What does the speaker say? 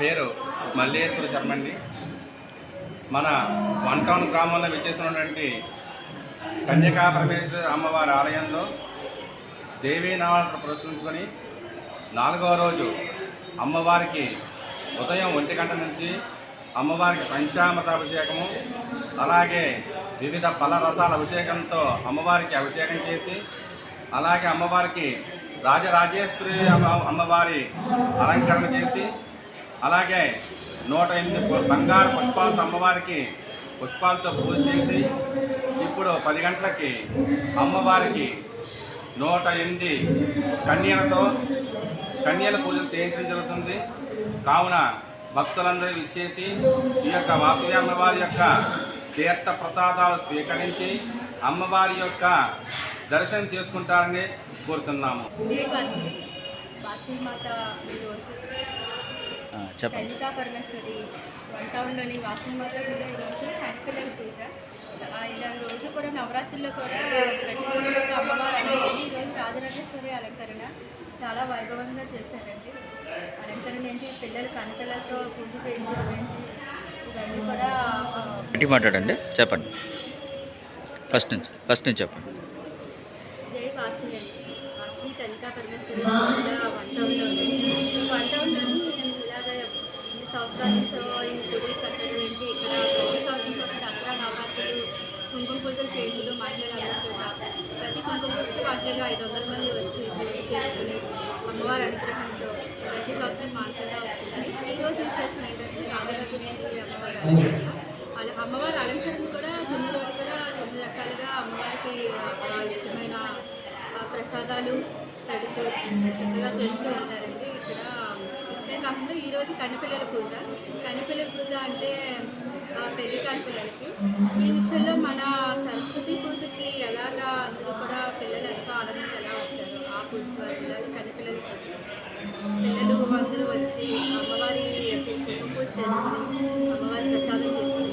పేరు మల్లేశ్వర శర్మ అండి. మన వన్ టౌన్ గ్రామంలో విచ్చేసినటువంటి కన్యకా పరమేశ్వరి అమ్మవారి ఆలయంలో దేవీ నవరాత్రులు ప్రదర్శించుకొని 4వ రోజు అమ్మవారికి ఉదయం 1 గంట నుంచి అమ్మవారికి పంచామృత అభిషేకము, అలాగే వివిధ ఫల రసాల అభిషేకంతో అమ్మవారికి అభిషేకం చేసి, అలాగే అమ్మవారికి రాజరాజేశ్వరి అమ్మవారి అలంకరణ చేసి, అలాగే 108 బంగారు పుష్పాలతో అమ్మవారికి పుష్పాలతో పూజ చేసి, ఇప్పుడు 10 గంటలకి అమ్మవారికి 108 కన్యల పూజలు చేయించడం జరుగుతుంది. కావున భక్తులందరూ ఇచ్చేసి ఈ యొక్క వాసవి అమ్మవారి యొక్క తీర్థ ప్రసాదాలు స్వీకరించి అమ్మవారి యొక్క దర్శనం చేసుకుంటారని కోరుతున్నాము. కన్యకా పరమేశ్వరి వన్ టౌన్లోని వాసవి మాత కూడా ఈరోజు హ్యాండ్పిల్లల పూజ. రోజు కూడా నవరాత్రుల్లో కూడా ప్రతిరోజు కూడా అమ్మవారి అలంకరణ, ఈరోజు రాజరాజేశ్వరి అలంకరణ చాలా వైభవంగా చేశారండి. అలంకరణ ఏంటి, పిల్లలు కనకలతో పూజ చేయించడం ఏంటి, ఇవన్నీ కూడా మాట్లాడండి. చెప్పండి, ఫస్ట్ నుంచి చెప్పండి. జై వాసవి వాసవి కన్యకా పరమేశ్వరి వన్ టౌన్లోని ఇలాగ ఎన్ని సంవత్సరాల నుంచో ఈ గుడి కట్టడం ఏంటి, ఇక్కడ ప్రతి సంవత్సరం కూడా దసరా నవరాత్రులు కుంకుమ పూజలు చేయించడం మహిళలందరూ కూడా ప్రతి కుంకుమ పూజకి మహిళలు 500 మంది వచ్చి పూజ చేసుకుని అమ్మవారి అనుగ్రహంతో ప్రతి సంవత్సరం మానసంగా వస్తుంది. ఈరోజు విశేషం ఏంటంటే రాజరాజేశ్వరి అమ్మవారి అలంకరణ కూడా 9 రోజులు కూడా 9 రకాలుగా అమ్మవారికి ఇష్టమైన ప్రసాదాలు పెడుతూ చక్కగా చేస్తూ ఉంటారండి. ఇక్కడ కాకుండా ఈరోజు కన్నెపిల్లల పూజ. కన్నెపిల్లల పూజ అంటే పెళ్లి కాని పిల్లలకి. ఈ విషయంలో మన సరస్వతి పూజకి ఎలాగా అందులో కూడా పిల్లలు ఎంతో ఆనందంగా ఎలా వస్తారు, ఆ పూజ కన్నెపిల్లల పూజ. పిల్లలు అందరూ వచ్చి అమ్మవారి పూజ చేసుకుని అమ్మవారి ప్రసాదం చేసుకుని